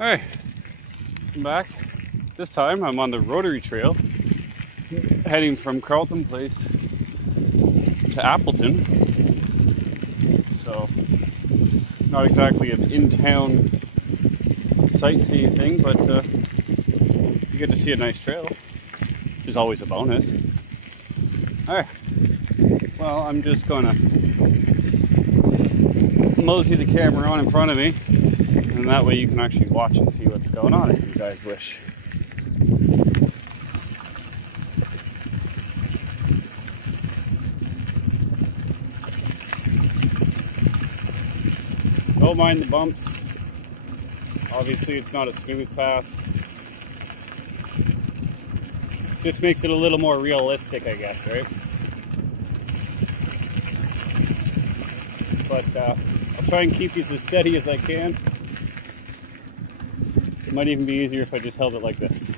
Alright, I'm back. This time I'm on the Rotary Trail, heading from Carleton Place to Appleton. So it's not exactly an in-town sightseeing thing, but you get to see a nice trail, which is always a bonus. Alright, well, I'm just gonna mosey the camera on in front of me, and that way you can actually watch and see what's going on if you guys wish. Don't mind the bumps. Obviously it's not a smooth path. Just makes it a little more realistic, I guess, right? But I'll try and keep these as steady as I can. It might even be easier if I just held it like this.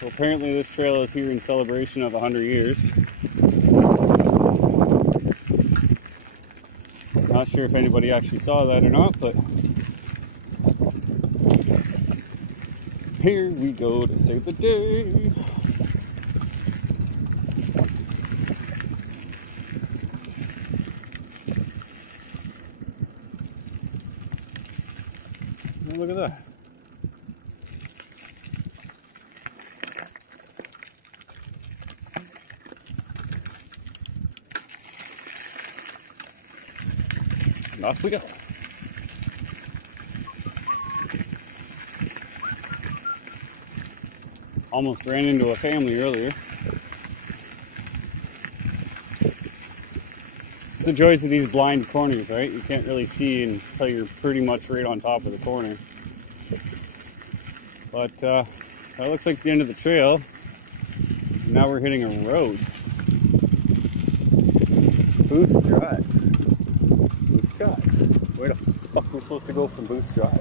So apparently this trail is here in celebration of 100 years. Not sure if anybody actually saw that or not, but here we go to save the day. Look at that. And off we go. Almost ran into a family earlier. It's the joys of these blind corners, right? You can't really see until you're pretty much right on top of the corner. But that looks like the end of the trail. Now we're hitting a road. Booth Drive. Booth Drive. Where the fuck are we supposed to go from Booth Drive?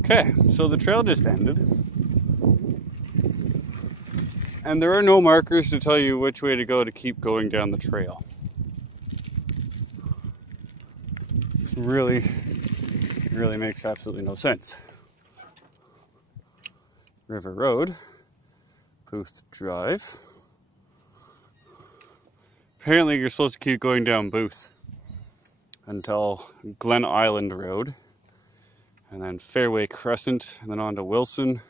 Okay, so the trail just ended. And there are no markers to tell you which way to go to keep going down the trail. Really makes absolutely no sense. River Road, Booth Drive. Apparently you're supposed to keep going down Booth until Glen Island Road, and then Fairway Crescent, and then on to Wilson,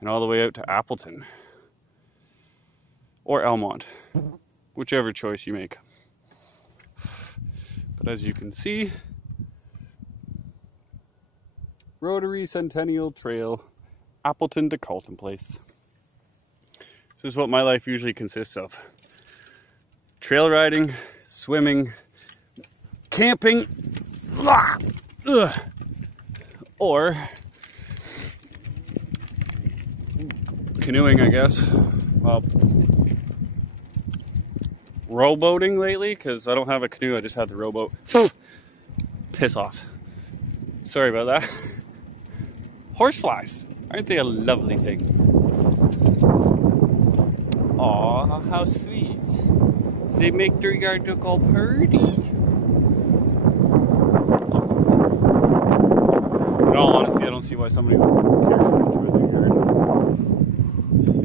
and all the way out to Appleton. Or Elmont, whichever choice you make. But as you can see, Rotary Centennial Trail, Appleton to Carleton Place. This is what my life usually consists of. Trail riding, swimming, camping, or canoeing, I guess. Well, rowboating lately, because I don't have a canoe, I just have the rowboat. Piss off. Sorry about that. Horseflies, aren't they a lovely thing? Aw, how sweet. They make their yard look all pretty. In all honesty, I don't see why somebody would care so much about their yard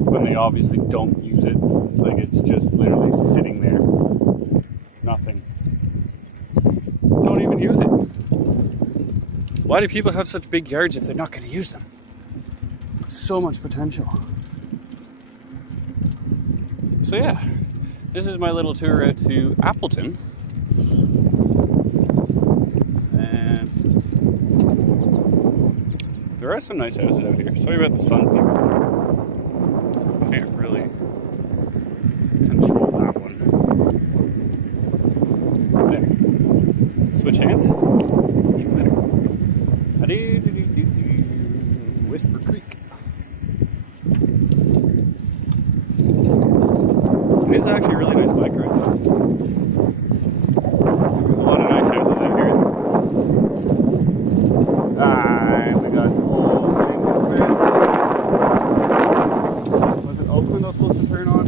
when they obviously don't use it. Like, it's just literally sitting there. Nothing. Don't even use it. Why do people have such big yards if they're not going to use them? So much potential. So yeah, this is my little tour out to Appleton. And there are some nice houses out here. Sorry about the sun here. Can't really control that one. There. Switch hands. Even better. Whisper Creek. It is actually a really nice bike ride though. There's a lot of nice houses out here. We got the whole thing of this. was supposed to turn on.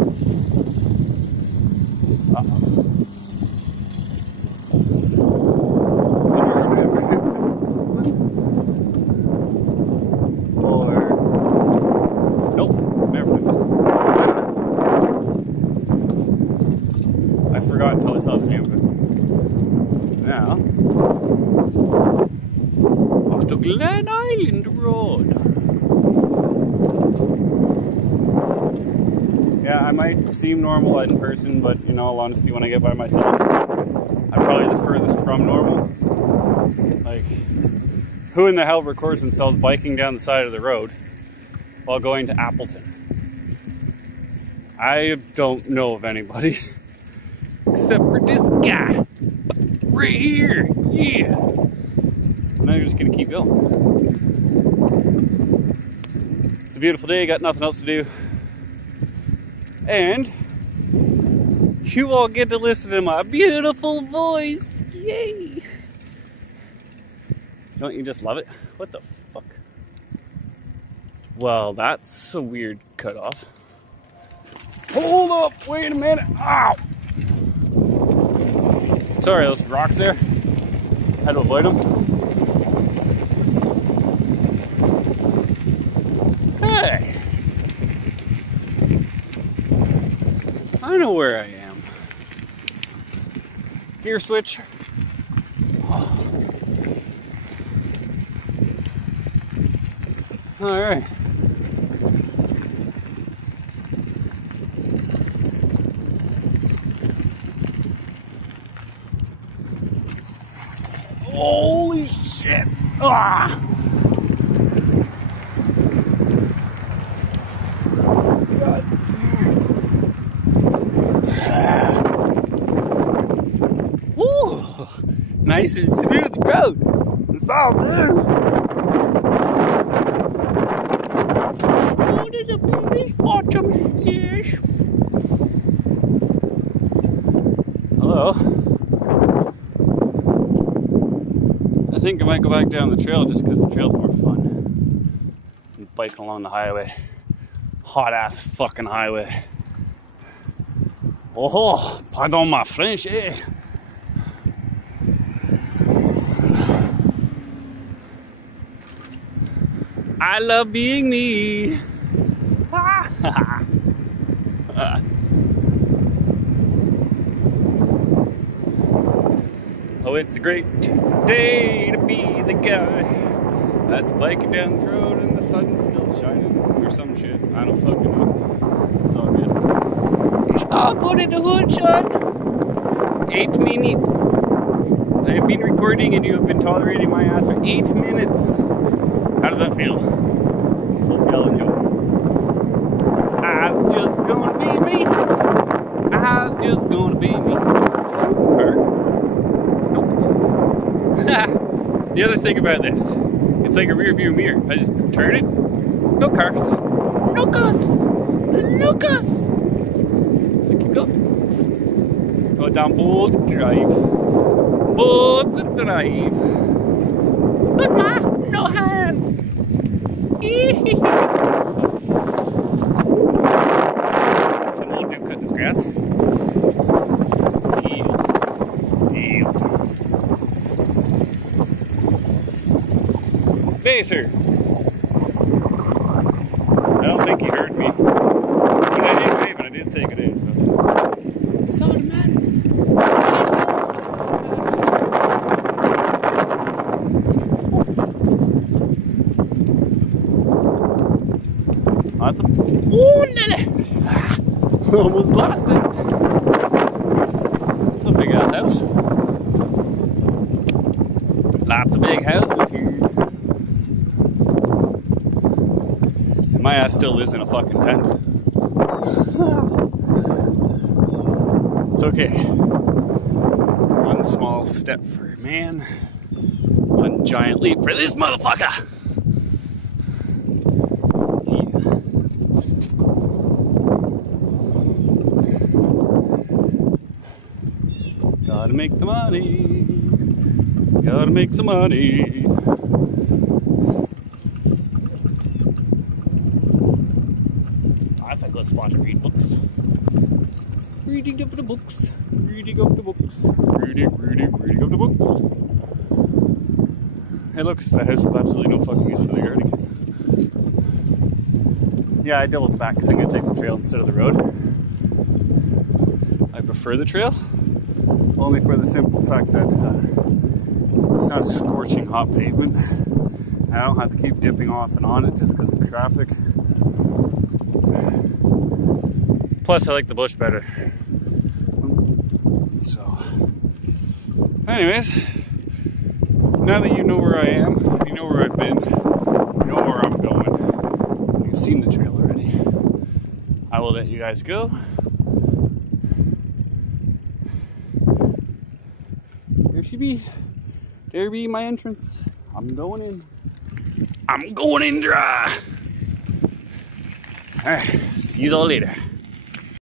Or nope, never mind. I forgot until I saw the camera. Now, off to Glen Island Road. Yeah, I might seem normal in person, but in all honesty, when I get by myself, I'm probably the furthest from normal. Like, who in the hell records themselves biking down the side of the road while going to Appleton? I don't know of anybody. Except for this guy. Right here. Yeah. Now you're just gonna keep going. It's a beautiful day, got nothing else to do. And you all get to listen to my beautiful voice. Yay! Don't you just love it? What the fuck? Well, that's a weird cutoff. Hold up! Wait a minute! Ow! Sorry, those rocks there. Had to avoid them. Hey! I know where I am. Gear switch. Alright. Holy shit! Ah! God damn it. Woo! Nice and smooth road. It's all good. Oh, there's a baby's bottom. Yes. Hello. I think I might go back down the trail just because the trail's more fun than biking along the highway. Hot ass fucking highway. Oh, pardon my French, eh? I love being me. Oh, it's a great day to be the guy that's biking down the road and the sun's still shining or some shit. I don't fucking know. It's all good. It's all good in the hood, son. 8 minutes. I have been recording and you have been tolerating my ass for 8 minutes. How does that feel? Hope y'all enjoy. I'm just gonna be me. I'm just gonna be me. The other thing about this, it's like a rear view mirror. I just turn it, no cars. No cars! No cars! So keep going. Go down both drive. Both drive. Look, Ma! No hands! Some old dude cutting his grass. Facer. I don't think he heard me. But I did wave and I did say good day, so. That's all that matters. That's all that matters. That's a... Oh, Nelly! Almost lost it. It's a big ass house. Lots of big houses here. My ass still lives in a fucking tent. It's okay. One small step for man, one giant leap for this motherfucker. Yeah. Gotta make the money. Gotta make some money. That's a good a spot to read books. Reading of the books. Reading of the books. Reading of the books. Hey look, it's the house with absolutely no fucking use for the yard again. Yeah, I doubled back because I'm going to take the trail instead of the road. I prefer the trail, only for the simple fact that it's not a scorching hot pavement. I don't have to keep dipping off and on it just because of traffic. Plus, I like the bush better. So, anyways, now that you know where I am, you know where I've been, you know where I'm going, you've seen the trail already, I will let you guys go. There she be. There be my entrance. I'm going in. I'm going in dry. Alright, see you all later.